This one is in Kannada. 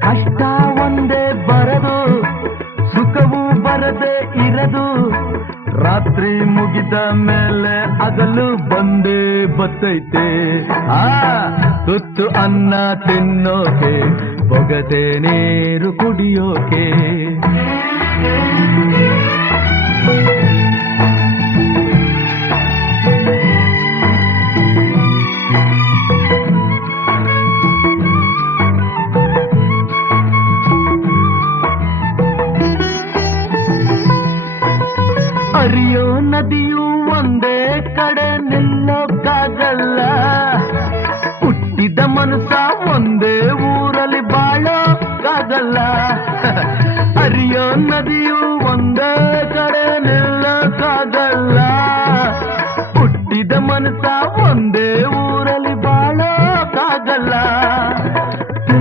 ಕಷ್ಟ ಒಂದೇ ಬರದು, ಸುಖವು ಬರದೆ ಇರದು. ರಾತ್ರಿ ಮುಗಿದ ಮೇಲೆ ಅದಲು ಬಂದೇ ಬತ್ತೈತೆ. ಆ, ತುತ್ತು ಅನ್ನ ತಿನ್ನೋಕೆ, ಬೊಗದೆ ನೀರು ಕುಡಿಯೋಕೆ. ಅದಲ್ಲ. ಅರಿಯೋ ನದಿಯು ಒಂದೇ ಕಡೆ ನಿಲ್ಲಕ್ಕಾಗಲ್ಲ ಹುಟ್ಟಿದ ಮನಸ್ಸ ಒಂದೇ ಊರಲ್ಲಿ ಬಾಳಕ್ಕಾಗಲ್ಲ